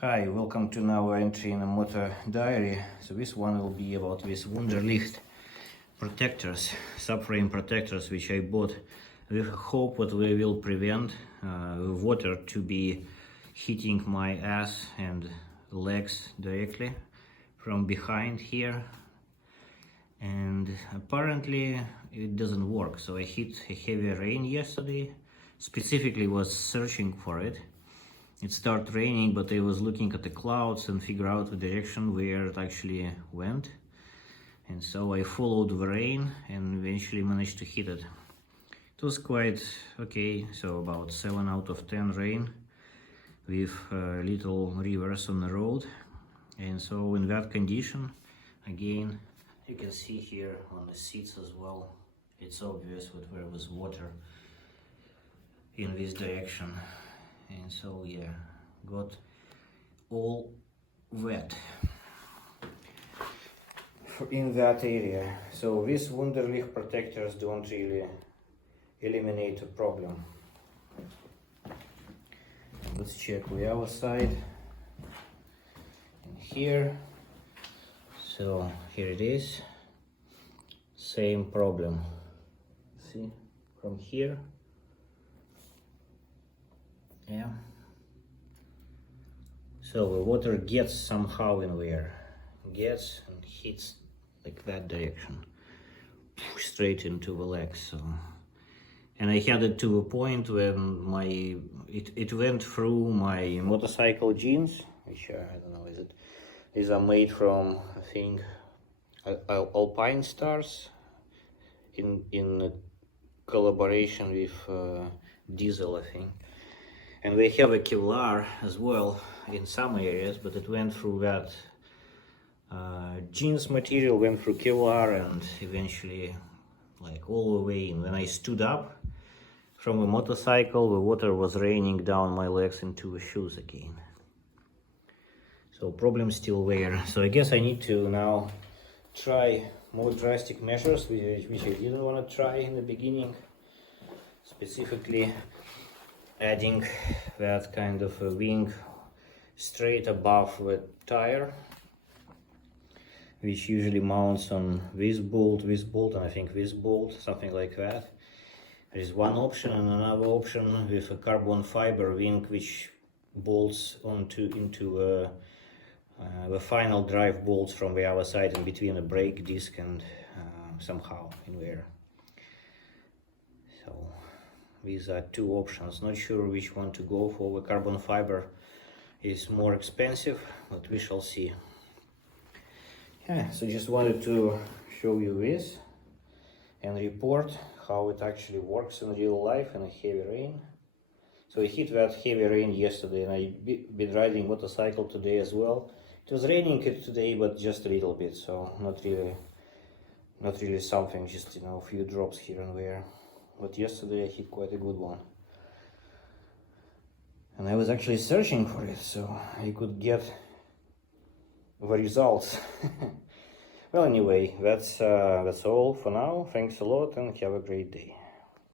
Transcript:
Hi, welcome to our entry in a motor diary. So this one will be about this Wunderlicht protectors, subframe protectors, which I bought with hope that we will prevent water to be hitting my ass and legs directly from behind here. And apparently it doesn't work. So I hit a heavy rain yesterday, specifically was searching for it. It started raining, but I was looking at the clouds and figure out the direction where it actually went. And so I followed the rain and eventually managed to hit it. It was quite okay, so about 7 out of 10 rain with little rivers on the road. And so in that condition, again, you can see here on the seats as well, it's obvious that there was water in this direction. And so yeah, got all wet in that area. So these Wunderlicht protectors don't really eliminate the problem. Let's check the other side. And here, so here it is, same problem. See, from here. Yeah. So the water gets somehow in there, gets and hits like that direction, straight into the legs. So, and I had it to a point when it went through my motorcycle jeans, which I don't know, these are made from, I think, Alpine Stars in collaboration with Diesel, I think. And they have a Kevlar as well in some areas, but it went through that jeans material, went through Kevlar, and eventually like all the way in. When I stood up from a motorcycle, the water was raining down my legs into the shoes again. So problem still there. So I guess I need to now try more drastic measures, which I didn't want to try in the beginning, specifically adding that kind of a wing straight above the tire, which usually mounts on this bolt, and I think this bolt, something like that. There is one option, and another option with a carbon fiber wing which bolts into the final drive bolts from the other side in between a brake disc and somehow in there. So these are two options. Not sure which one to go for. The carbon fiber is more expensive, but we shall see. Yeah, so just wanted to show you this and report how it actually works in real life in a heavy rain. So I hit that heavy rain yesterday, and I've been riding motorcycle today as well. It was raining today, but just a little bit, so not really something, just a few drops here and there. But yesterday I hit quite a good one. And I was actually searching for it, so I could get the results. Well, anyway, that's all for now. Thanks a lot and have a great day.